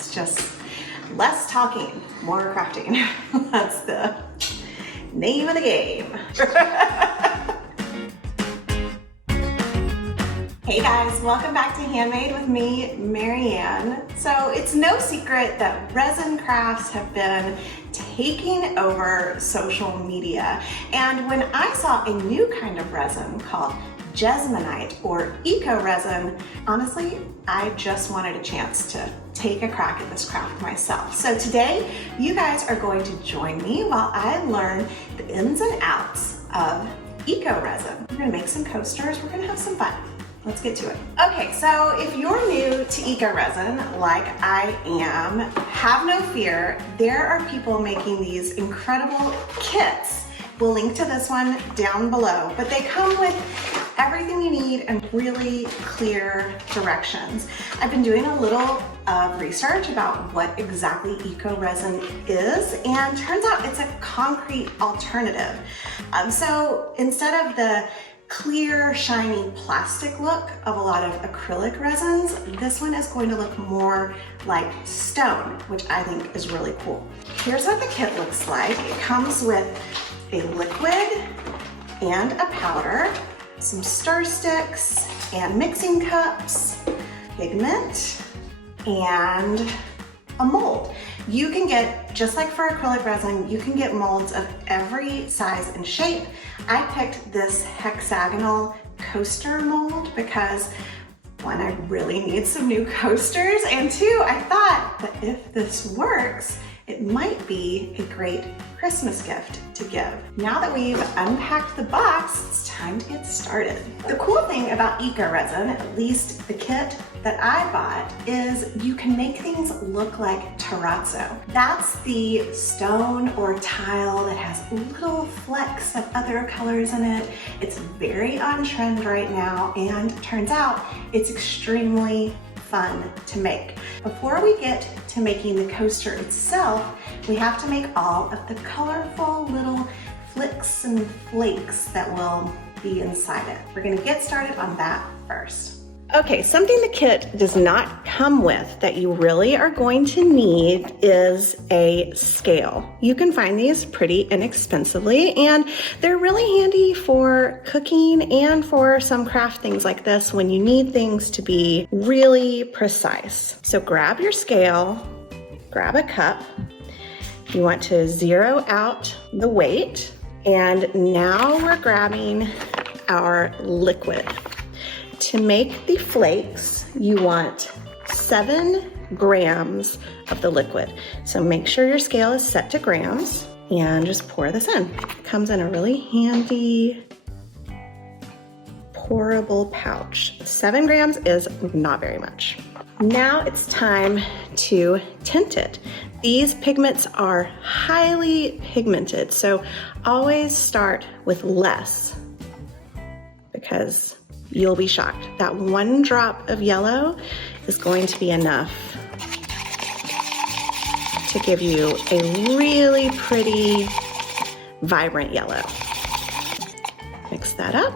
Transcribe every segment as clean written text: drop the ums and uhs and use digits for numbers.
It's just less talking, more crafting. That's the name of the game. Hey guys, welcome back to Handmade with me, Marianne. So it's no secret that resin crafts have been taking over social media. And when I saw a new kind of resin called jesmonite or Eco-Resin, honestly, I just wanted a chance to take a crack at this craft myself. So today, you guys are going to join me while I learn the ins and outs of Eco-Resin. We're gonna make some coasters, we're gonna have some fun. Let's get to it. Okay, so if you're new to Eco-Resin, like I am, have no fear. There are people making these incredible kits. We'll link to this one down below, but they come with everything you need and really clear directions. I've been doing a little research about what exactly Eco-Resin is, and turns out it's a concrete alternative. So instead of the clear, shiny plastic look of a lot of acrylic resins, this one is going to look more like stone, which I think is really cool. Here's what the kit looks like. It comes with a liquid and a powder, some stir sticks and mixing cups, pigment, and a mold. You can get, just like for acrylic resin, you can get molds of every size and shape. I picked this hexagonal coaster mold because one, I really need some new coasters, and two, I thought that if this works, it might be a great Christmas gift to give. Now that we've unpacked the box, it's time to get started. The cool thing about Eco-Resin, at least the kit that I bought, is you can make things look like terrazzo. That's the stone or tile that has little flecks of other colors in it. It's very on trend right now, and it turns out it's extremely fun to make. Before we get to making the coaster itself, we have to make all of the colorful little flicks and flakes that will be inside it. We're gonna get started on that first. Okay, something the kit does not come with that you really are going to need is a scale. You can find these pretty inexpensively, and they're really handy for cooking and for some craft things like this when you need things to be really precise. So grab your scale, grab a cup. You want to zero out the weight, and now we're grabbing our liquid. To make the flakes, you want 7 grams of the liquid. So make sure your scale is set to grams and just pour this in. It comes in a really handy pourable pouch. 7 grams is not very much. Now it's time to tint it. These pigments are highly pigmented, so always start with less because you'll be shocked. That 1 drop of yellow is going to be enough to give you a really pretty, vibrant yellow. Mix that up,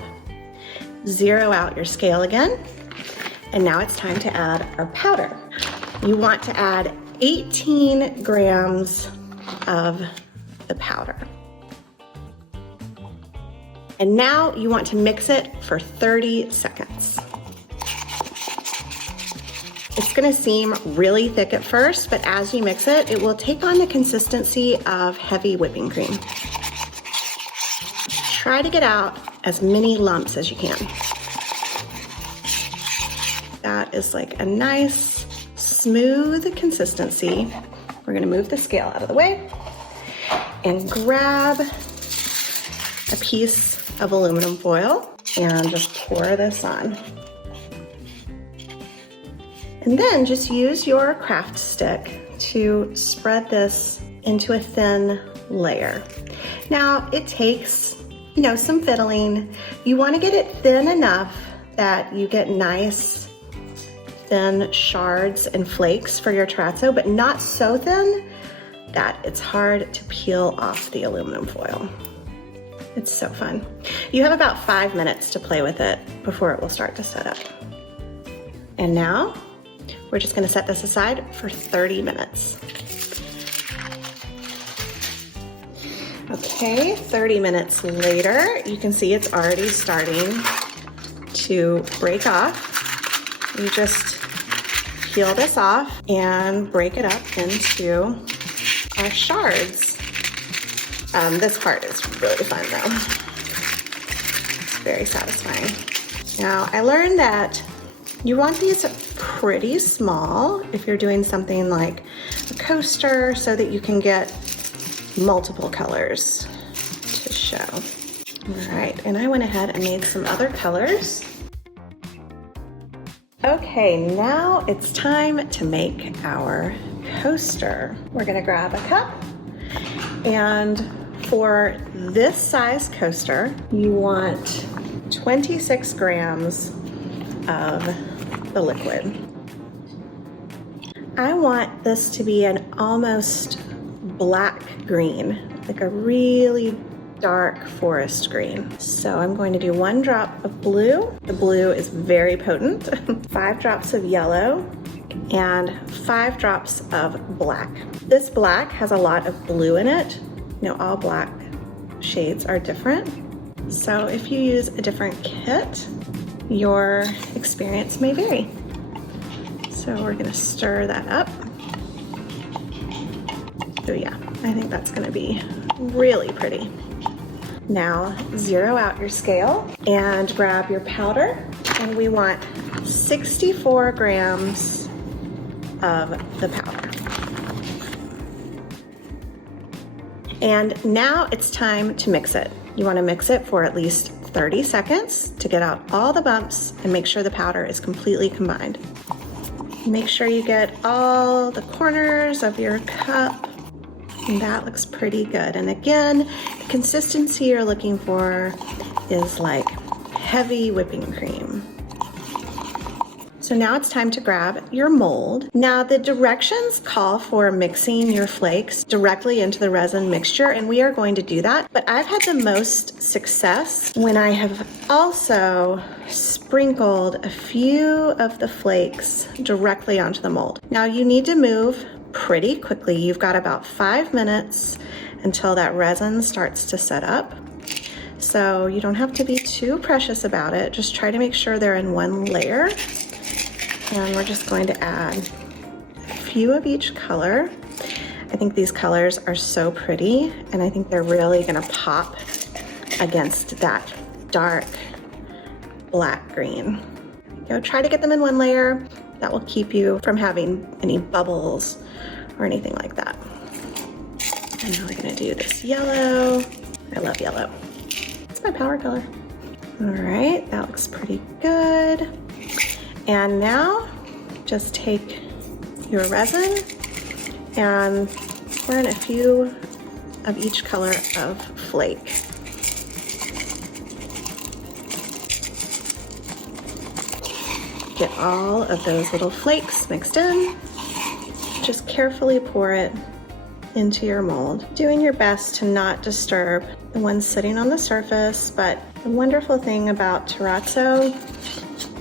zero out your scale again, and now it's time to add our powder. You want to add 18 grams of the powder. And now you want to mix it for 30 seconds. It's gonna seem really thick at first, but as you mix it, it will take on the consistency of heavy whipping cream. Try to get out as many lumps as you can. That is like a nice, smooth consistency. We're gonna move the scale out of the way and grab a piece of aluminum foil and just pour this on. And then just use your craft stick to spread this into a thin layer. Now it takes, some fiddling. You want to get it thin enough that you get nice thin shards and flakes for your terrazzo, but not so thin that it's hard to peel off the aluminum foil. It's so fun. You have about 5 minutes to play with it before it will start to set up. And now We're just gonna set this aside for 30 minutes. Okay, 30 minutes later, you can see it's already starting to break off. You just peel this off and break it up into shards. This part is really fun though. It's very satisfying. Now, I learned that you want these pretty small if you're doing something like a coaster so that you can get multiple colors to show. All right, and I went ahead and made some other colors. Okay, now it's time to make our coaster. We're gonna grab a cup, and for this size coaster, you want 26 grams of the liquid. I want this to be an almost black green, like a really dark forest green. So I'm going to do 1 drop of blue. The blue is very potent. 5 drops of yellow and 5 drops of black. This black has a lot of blue in it. You know, all black shades are different. So if you use a different kit, your experience may vary. So we're gonna stir that up. Oh yeah, I think that's gonna be really pretty. Now zero out your scale and grab your powder, and we want 64 grams of the powder. And now it's time to mix it. You wanna mix it for at least 30 seconds to get out all the bumps and make sure the powder is completely combined. Make sure you get all the corners of your cup, and that looks pretty good. And again, the consistency you're looking for is like heavy whipping cream. So now it's time to grab your mold. Now the directions call for mixing your flakes directly into the resin mixture, and we are going to do that. But I've had the most success when I have also sprinkled a few of the flakes directly onto the mold. Now you need to move pretty quickly. You've got about 5 minutes until that resin starts to set up. So you don't have to be too precious about it. Just try to make sure they're in one layer. And we're just going to add a few of each color. I think these colors are so pretty, and I think they're really gonna pop against that dark black green. Go try to get them in one layer. That will keep you from having any bubbles or anything like that. And now we're gonna do this yellow. I love yellow. It's my power color. All right, that looks pretty good. And now just take your resin and pour in a few of each color of flake. Get all of those little flakes mixed in. Just carefully pour it into your mold, doing your best to not disturb the ones sitting on the surface. But the wonderful thing about terrazzo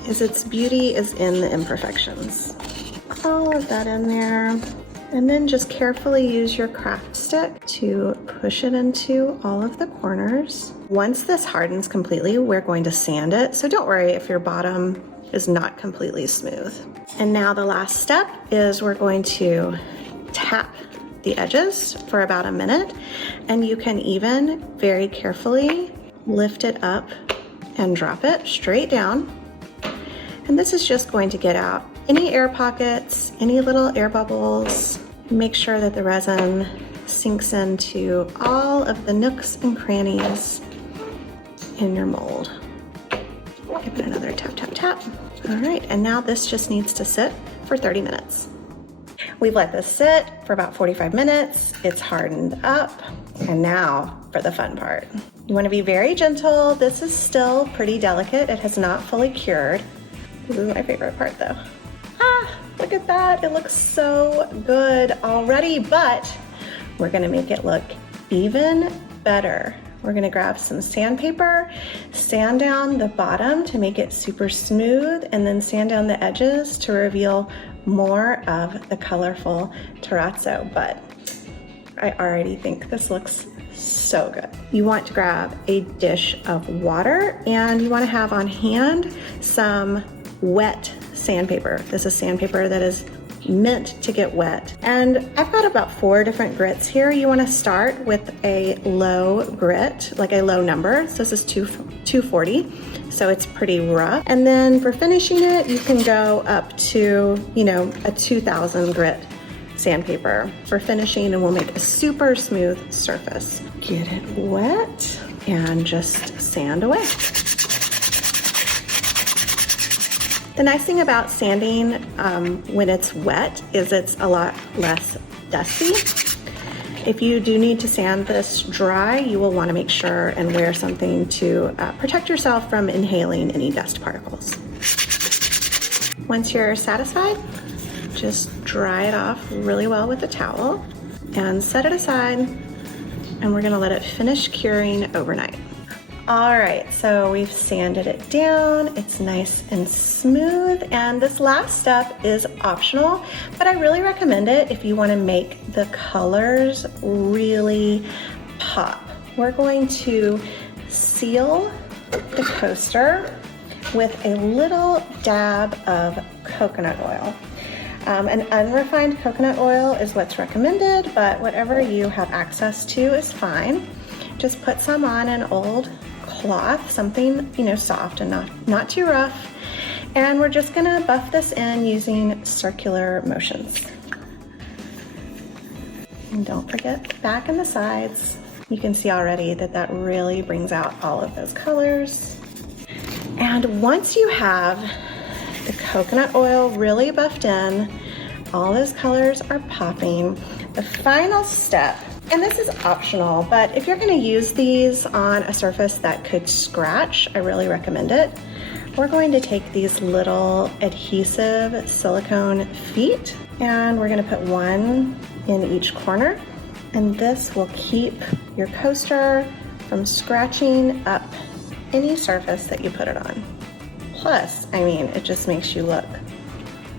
is its beauty is in the imperfections. All of that in there. And then just carefully use your craft stick to push it into all of the corners. Once this hardens completely, we're going to sand it. So don't worry if your bottom is not completely smooth. And now the last step is we're going to tap the edges for about a minute. And you can even very carefully lift it up and drop it straight down. And this is just going to get out any air pockets, any little air bubbles. Make sure that the resin sinks into all of the nooks and crannies in your mold. Give it another tap, tap, tap. All right, and now this just needs to sit for 30 minutes. We've let this sit for about 45 minutes. It's hardened up. And now for the fun part. You want to be very gentle. This is still pretty delicate. It has not fully cured. This is my favorite part though. Ah, look at that. It looks so good already, but we're gonna make it look even better. We're gonna grab some sandpaper, sand down the bottom to make it super smooth, and then sand down the edges to reveal more of the colorful terrazzo, but I already think this looks so good. You want to grab a dish of water, and you want to have on hand some wet sandpaper. This is sandpaper that is meant to get wet. And I've got about 4 different grits here. You want to start with a low grit, like a low number. So this is 240, so it's pretty rough. And then for finishing it, you can go up to, you know, a 2000 grit sandpaper for finishing, and we'll make a super smooth surface. Get it wet and just sand away. The nice thing about sanding when it's wet is it's a lot less dusty. If you do need to sand this dry, you will want to make sure and wear something to protect yourself from inhaling any dust particles. Once you're satisfied, just dry it off really well with a towel and set it aside, and we're gonna let it finish curing overnight. All right, so we've sanded it down. It's nice and smooth, and this last step is optional, but I really recommend it if you want to make the colors really pop. We're going to seal the coaster with a little dab of coconut oil. An unrefined coconut oil is what's recommended, but whatever you have access to is fine. Just put some on an old cloth, something, you know, soft and not too rough. And we're just gonna buff this in using circular motions. And don't forget the back and the sides. You can see already that that really brings out all of those colors. And once you have the coconut oil really buffed in, all those colors are popping, the final step, and this is optional, but if you're gonna use these on a surface that could scratch, I really recommend it. We're going to take these little adhesive silicone feet, and we're gonna put one in each corner, and this will keep your coaster from scratching up any surface that you put it on. Plus, I mean, it just makes you look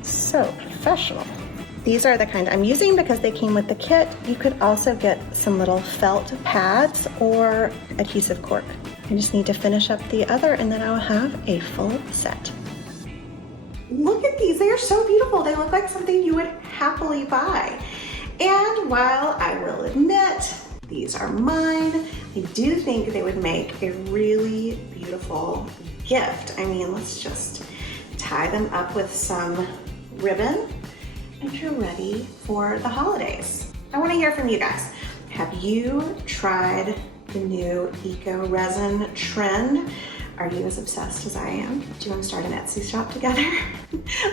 so professional. These are the kind I'm using because they came with the kit. You could also get some little felt pads or adhesive cork. I just need to finish up the other, and then I'll have a full set. Look at these, they are so beautiful. They look like something you would happily buy. And while I will admit, these are mine, I do think they would make a really beautiful gift. I mean, let's just tie them up with some ribbon, and you're ready for the holidays. I want to hear from you guys. Have you tried the new Eco-Resin trend? Are you as obsessed as I am? Do you want to start an Etsy shop together?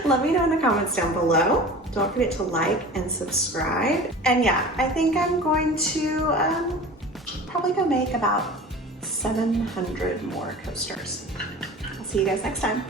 Let me know in the comments down below. Don't forget to like and subscribe. And yeah, I think I'm going to probably go make about 700 more coasters. I'll see you guys next time.